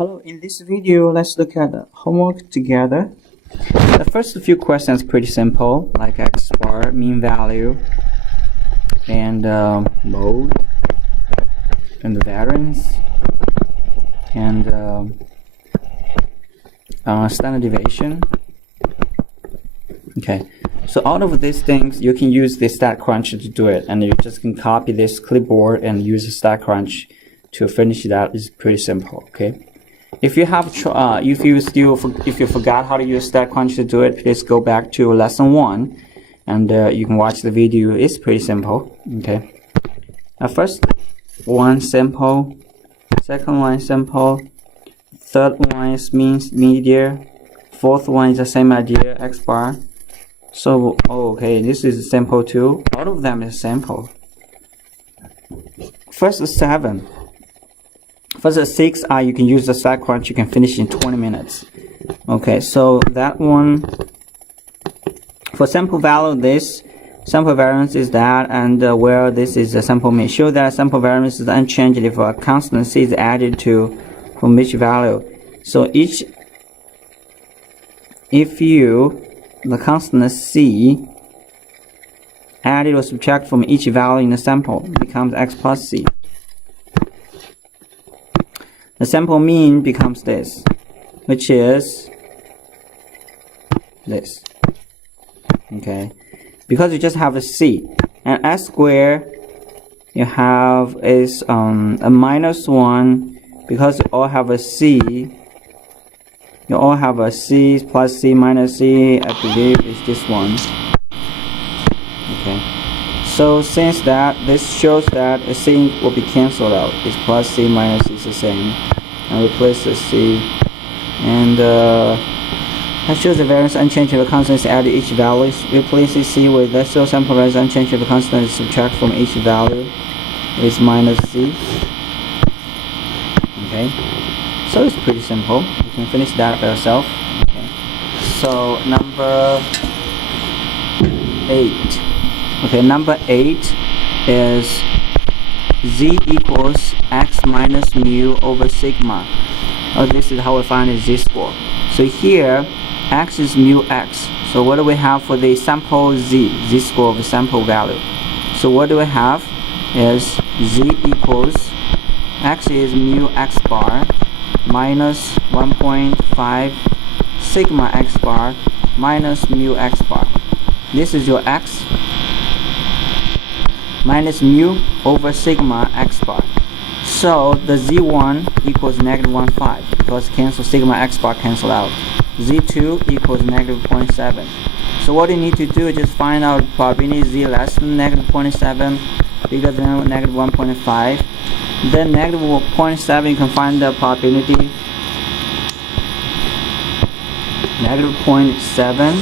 Hello, in this video, let's look at the homework together. The first few questions are pretty simple, like x bar, mean value, and mode, and the variance, and standard deviation. Okay, so out of these things, you can use the StatCrunch to do it, and you just can copy this clipboard and use the StatCrunch to finish that. It's pretty simple. Okay. If you have, if you forgot how to use StatCrunch to do it, please go back to lesson 1, and you can watch the video. It's pretty simple. Okay. First one simple, second one simple, third one is median, fourth one is the same idea, x bar. So okay, this is simple too. All of them is simple. First is 7. For the 6, you can use the StatCrunch. You can finish in 20 minutes. Okay, so that one, for sample value, this sample variance is that, and where this is the sample mean. Show that sample variance is unchanged if a constant c is added to from each value. So the constant c added or subtract from each value in the sample becomes x plus c. The sample mean becomes this, which is this. Okay, because you just have a c, and s squared you have is a minus 1, because you all have a c. You all have a c plus c minus c. I believe is this one. Okay. So since that, this shows that a c will be cancelled out. It's plus c minus c is the same. And replace the c. And that shows the variance unchanged if a constant is added each value. Replace the c with the sample variance unchanged if a constant is subtract from each value is minus c. Okay. So it's pretty simple. You can finish that by yourself. Okay. So number 8. Okay, number 8 is z equals x minus mu over sigma. This is how we find the z-score. So here, x is mu x. So what do we have for the sample z-score of the sample value? So what do we have is z equals x is mu x bar minus 1.5 sigma x bar minus mu x bar. This is your x minus mu over sigma x bar. So the z1 equals negative 1.5 because cancel sigma x bar cancel out. z2 equals negative 0.7. So what you need to do is just find out probability z less than negative 0.7, bigger than negative 1.5. Then negative 0.7 you can find the probability negative 0.7,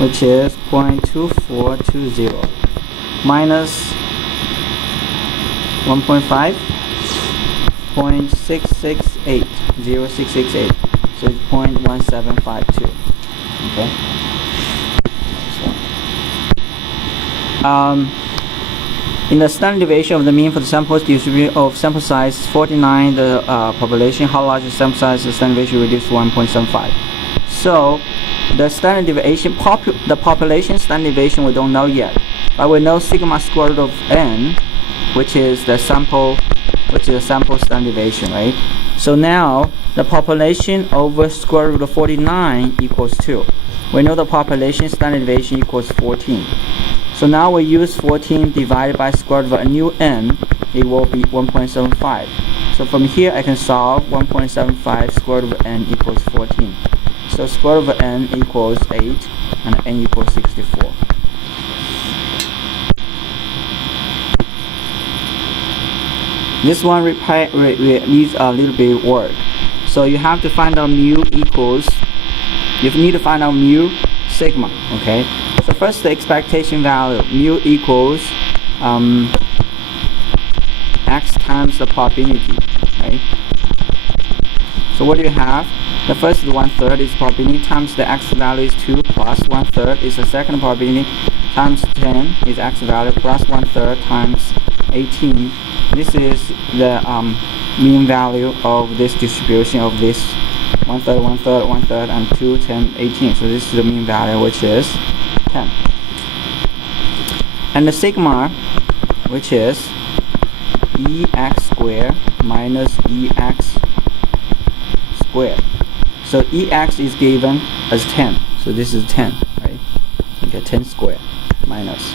which is 0.2420. Minus 1.5, 0.668, 0.668, so it's 0.1752. Okay. In the standard deviation of the mean for the samples distribution of sample size 49, the population, how large is the sample size? The standard deviation reduced to 1.75. So the standard deviation, the population standard deviation, we don't know yet. But we know sigma square root of n, which is the sample standard deviation, right? So now the population over square root of 49 equals 2. We know the population standard deviation equals 14. So now we use 14 divided by square root of a new n, it will be 1.75. So from here I can solve 1.75 square root of n equals 14. So square root of n equals 8 and n equals 64. This one needs a little bit of work. So you have to find out mu equals, you need to find out mu sigma, okay? So first the expectation value, mu equals x times the probability, right? So what do you have? The first is 1/3 is probability times the x value is 2 plus 1/3 is the second probability times 10 is x value plus 1/3 times 18. This is the mean value of this distribution of this 1/3, 1/3, 1/3, and 2, 10, 18. So this is the mean value, which is 10. And the sigma, which is EX squared minus EX squared. So EX is given as 10. So this is 10, right? So you get 10 squared minus.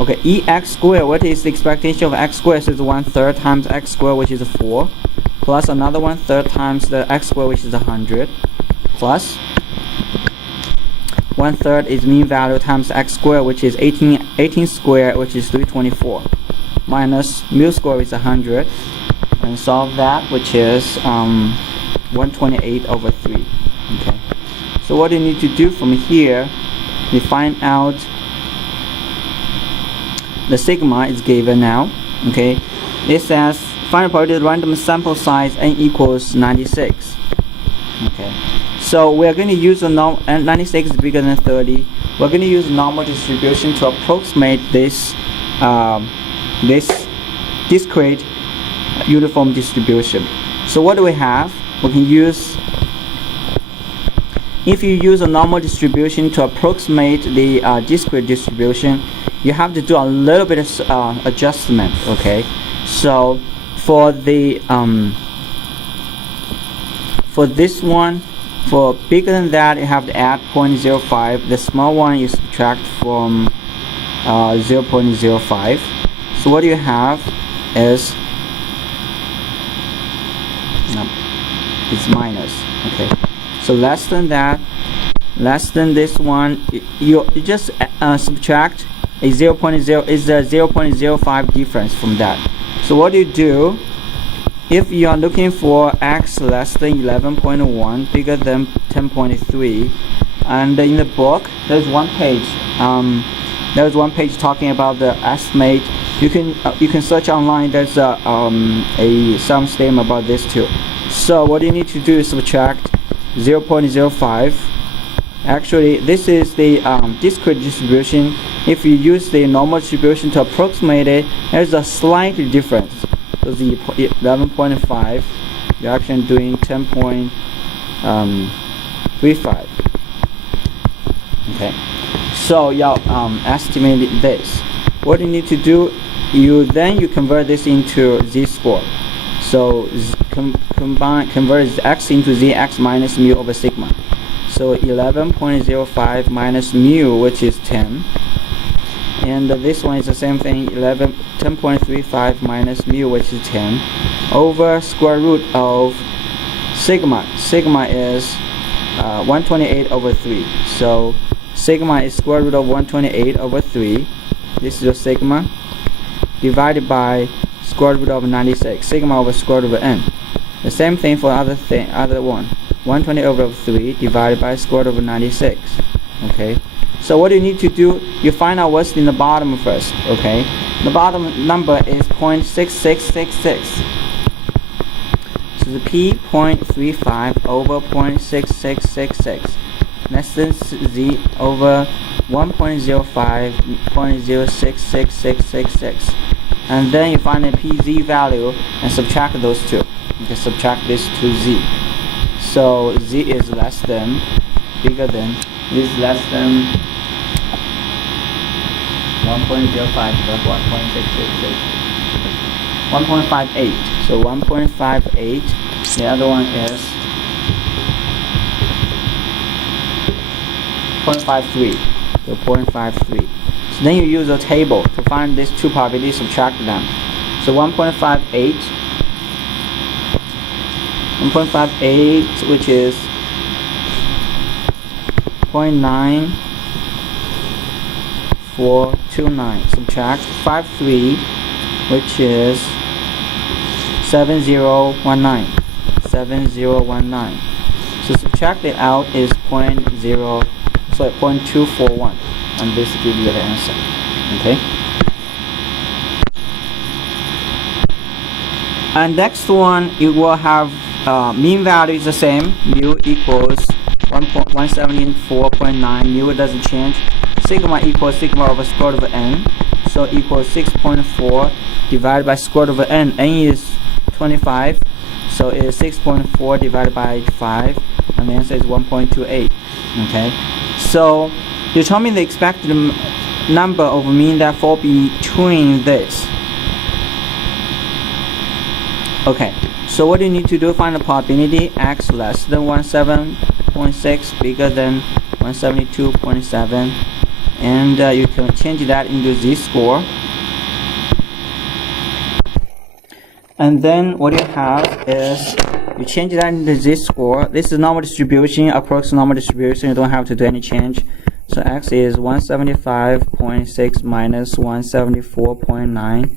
Okay, EX squared, what is the expectation of x squared? So it's 1/3 times x squared, which is 4, plus another 1/3 times the x squared, which is 100, plus 1/3 is mean value times x squared, which is 18 squared, which is 324, minus mu squared is 100, and solve that, which is 128 over 3. Okay, so what you need to do from here, you find out the sigma is given now. Okay, it says find the probability of random sample size n equals 96. Okay, so we're going to use a normal, and 96 is bigger than 30. We're going to use normal distribution to approximate this this discrete uniform distribution. So what do we have? We can use, if you use a normal distribution to approximate the discrete distribution, you have to do a little bit of adjustment. Okay, so for the for this one, for bigger than that, you have to add 0.05. The small one you subtract from 0.05. So what you have is it's minus. Okay, so less than that, less than this one, you just subtract a 0.0 is a 0.05 difference from that. So what you do, if you are looking for x less than 11.1, bigger than 10.3, and in the book there's one page talking about the estimate. You can search online. There's some statement about this too. So what you need to do is subtract 0.05. Actually, this is the discrete distribution. If you use the normal distribution to approximate it, there's a slight difference. So the 11.5, you're actually doing 10.35. Okay, so you'll estimate this. What you need to do, you convert this into z-score. So convert x into zx minus mu over sigma. So 11.05 minus mu, which is 10. And this one is the same thing, 10.35 minus mu, which is 10, over square root of sigma. Sigma is 128 over 3. So sigma is square root of 128 over 3. This is your sigma, divided by square root of 96. Sigma over square root of n. The same thing for other one. 128 over 3 divided by square root of 96. Okay. So what you need to do, you find out what's in the bottom first. Okay, the bottom number is 0.6666. So the p.35 over 0.6666 less than z over 1.05 0.066666, and then you find a pz value and subtract those two. You can subtract this to z. So z is less than, bigger than, is less than 1.05 plus 1.666, 1.58. So 1.58. The other one is 0.53. So 0.53. So then you use a table to find these two probabilities, subtract them. So 1.58, 1.58, which is 0.9429. Subtract 53, which is 7019. 7019. So subtract it out is 0.241, and this gives you the answer. Okay. And next one, you will have mean value is the same. Mu equals 174.9. Mu doesn't change. Sigma equals sigma over square root of n. So equals 6.4 divided by square root of n. N is 25. So it is 6.4 divided by 5, and the answer is 1.28. Okay, so determine the expected number of mean that fall between this. Okay, so what do you need to do? Find the probability x less than 17.6, bigger than 172.7, and you can change that into z-score. And then what you have is you change that into z-score. This is normal distribution, approximate normal distribution. You don't have to do any change. So x is 175.6 minus 174.9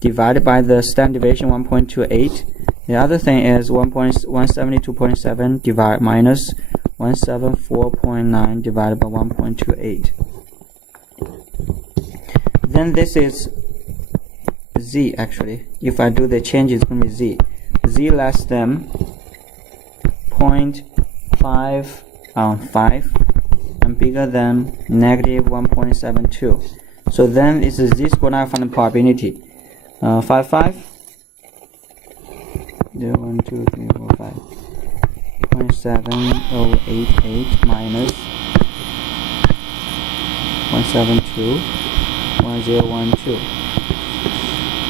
divided by the standard deviation 1.28. The other thing is 172.7 divided minus 174.9 divided by 1.28. Then this is z. Actually, if I do the change, it's going to be z. Z less than 0.5 and bigger than negative 1.72. So then it's a z-score. Now find the probability. 5. 0, 1, 2, 3, 4, 5. 0.7088 minus 172, 1012.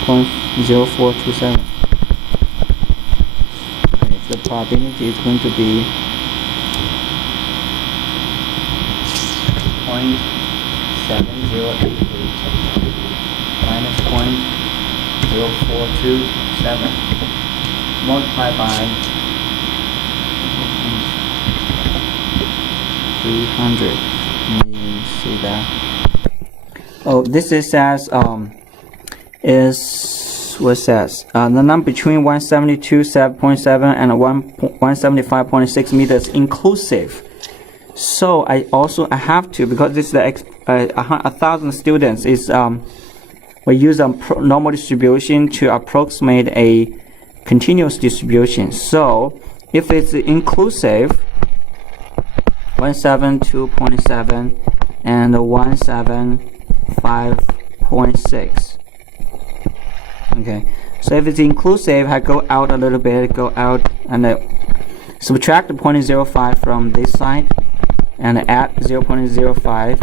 0.0427. Okay, so the probability is going to be 0.7088 minus 0.0427 multiplied by 300. Let me see that. Oh, this is as is what says the number between 172.7 and 175.6 meters inclusive. So I have to, because this is the 1,000 students, is we use a normal distribution to approximate a continuous distribution. So if it's inclusive, 172.7 and 175.6. Okay, so if it's inclusive, I go out a little bit, go out and subtract the 0.05 from this side and add 0.05,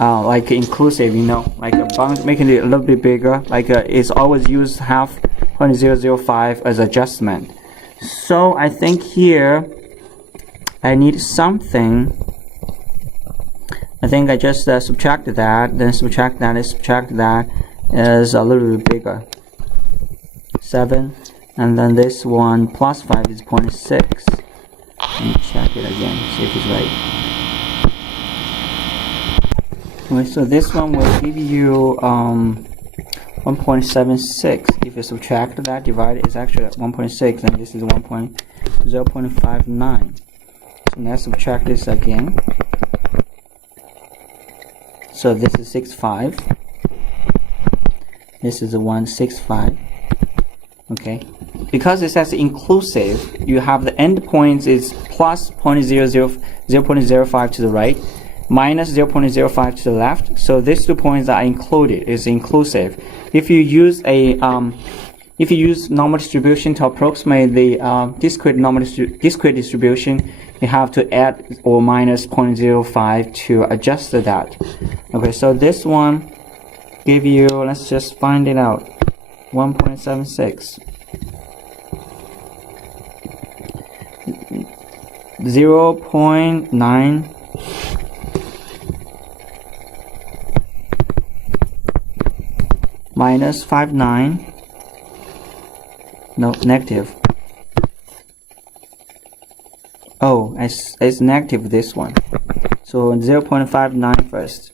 like inclusive, you know, like a bound, making it a little bit bigger. Like it's always used half 0.005 as adjustment. So I think here I need something. I think I just subtracted that, then subtract that, and subtract that is a little bit bigger, 7, and then this one plus 5 is 0.6. Let me check it again, see if it's right. Okay, so this one will give you 1.76. If you subtract that, divide it, it's actually 1.6, and this is 0.59. So let's subtract this again. So this is 6.5. This is 165. Okay, because it says inclusive, you have the end points is plus 0.05 to the right, minus 0.05 to the left. So these 2 points are included, is inclusive. If you use a normal distribution to approximate the discrete distribution, you have to add or minus 0.05 to adjust that. Okay, so this one give you, let's just find it out, 1.76. 0.9 minus 59, no, negative. Oh, it's negative, this one. So 0.59 first.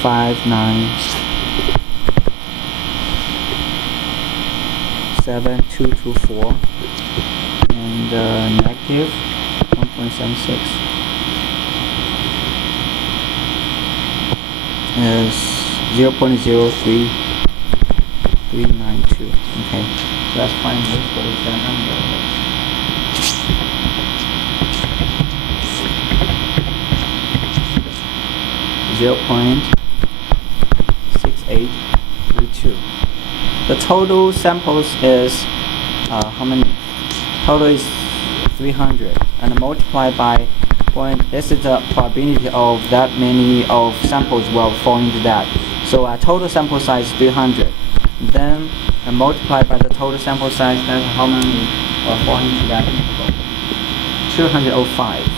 597.224 and negative 1.76 is 0.03392. Okay, so let's find this. What is that number? 0.6832. The total samples is how many? Total is 300, and multiplied by point. This is the probability of that many of samples will fall into that. So our total sample size is 300. Then multiplied by the total sample size, that's how many will fall into that interval. 205.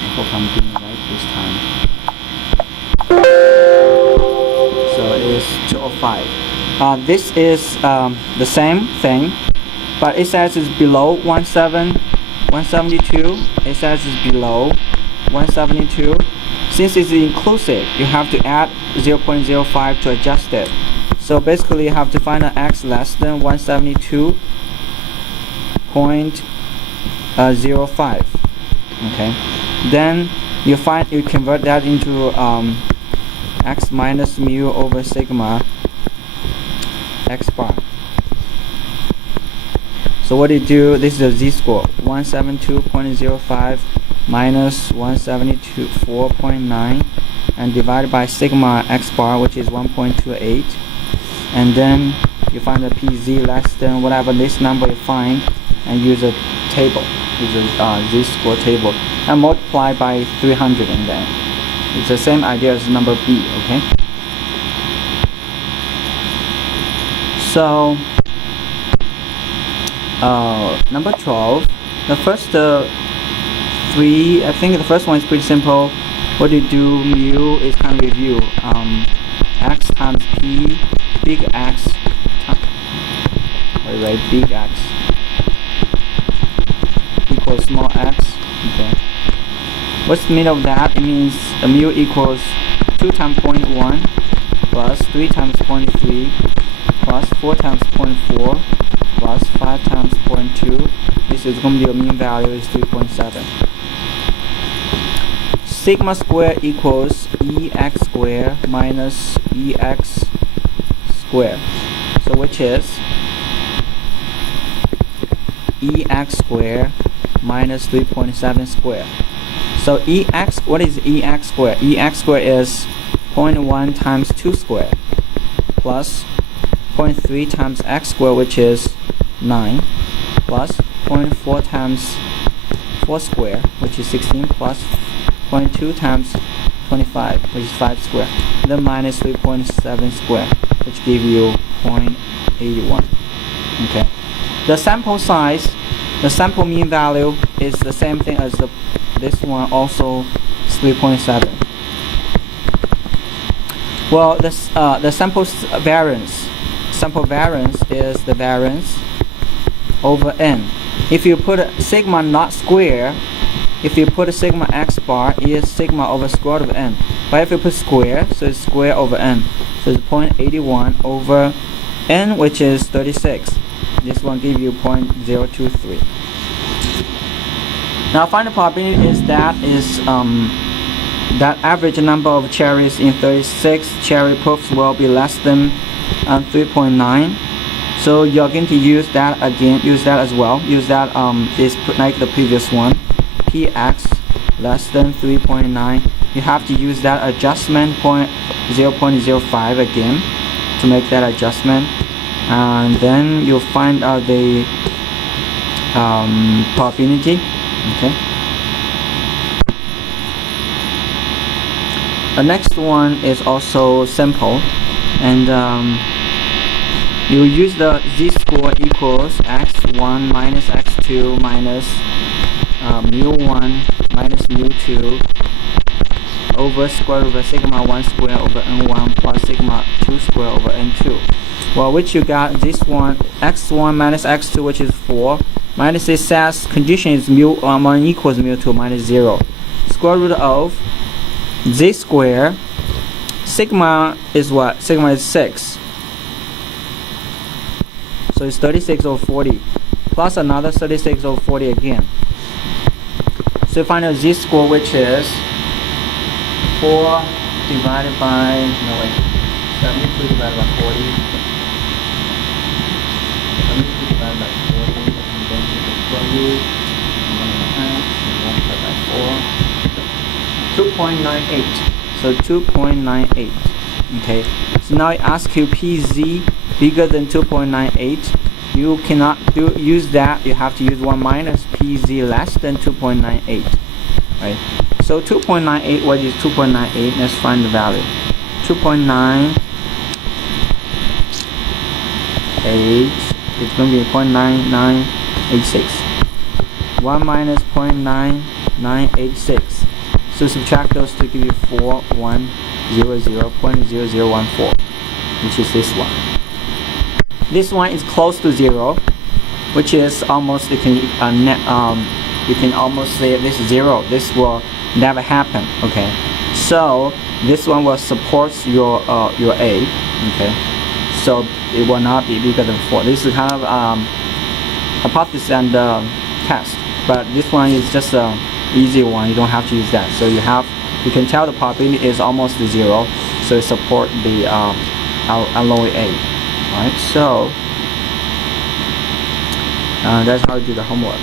I hope I'm doing right this time. So it is 205. This is the same thing, but it says it's below 172. It says it's below 172. Since it's inclusive, you have to add 0.05 to adjust it. So basically, you have to find an x less than 172.05. Okay. Then you convert that into x minus mu over sigma x bar. So what do you do? This is a z-score, 172.05 minus 174.9, and divided by sigma x bar, which is 1.28, and then you find the pz less than whatever this number you find, and use a table, use a z-score table, and multiply by 300, and then it's the same idea as number B. Okay. So number 12, the first three, I think the first one is pretty simple. What you do, mu is kind of review. X times p, big X, big X equals small x. Okay. What's the meaning of that? It means mu equals 2 times 0.1 plus 3 times 0.3 plus 4 times 0.4 plus 5 times 0.2. This is going to be your mean value is 3.7. Sigma square equals ex square minus ex square. So which is ex square minus 3.7 square. So ex, what is ex square? Ex square is 0.1 times 2 square plus 0.3 times x square, which is 9, plus 0.4 times 4 square, which is 16, plus 0.2 times 25, which is 5 square, then minus 3.7 square, which give you 0.81. Okay. The sample size, the sample mean value is the same thing as this one, also 3.7. Well, the sample variance. Sample variance is the variance over n. If you put a sigma not square, if you put a sigma x bar, it is sigma over square root of n. But if you put square, so it's square over n. So it's 0.81 over n, which is 36. This one give you 0.023. Now final probability is that average number of cherries in 36 cherry proofs will be less than 3.9. So you're going to use that again, use that as well. Use that is like the previous one. Px less than 3.9. You have to use that adjustment 0.05 again to make that adjustment, and then you'll find out the probability. Okay. The next one is also simple, and you use the z-score equals x1 minus x2 minus mu1 minus mu2 over square root of sigma 1 square over n1 plus sigma 2 square over n2. Well, which you got this one, x1 minus x2, which is 4, minus this says condition is mu1 equals mu2 minus 0. Square root of z square, sigma is what? Sigma is 6. So it's 36 over 40 plus another 36 over 40 again. So find a z-score, which is 4 divided by 72 divided by 40. 72 divided by 40, and then you can square root, and multiply by 4. 2.98. So 2.98. Okay, so now it asks you PZ bigger than 2.98. You cannot use that. You have to use 1 minus PZ less than 2.98. Right? So 2.98, what is 2.98? Let's find the value. 2.98, it's going to be 0.9986. 1 minus 0.9986. So subtract those to give you 4100.0014, which is this one. This one is close to 0, which is almost, you can almost say this is 0. This will never happen. Okay, so this one will support your A. Okay, so it will not be bigger than 4. This is kind of hypothesis and test, but this one is just a easy one. You don't have to use that. So you can tell the probability is almost 0, so it support the alloy A. Alright, so that's how you do the homework.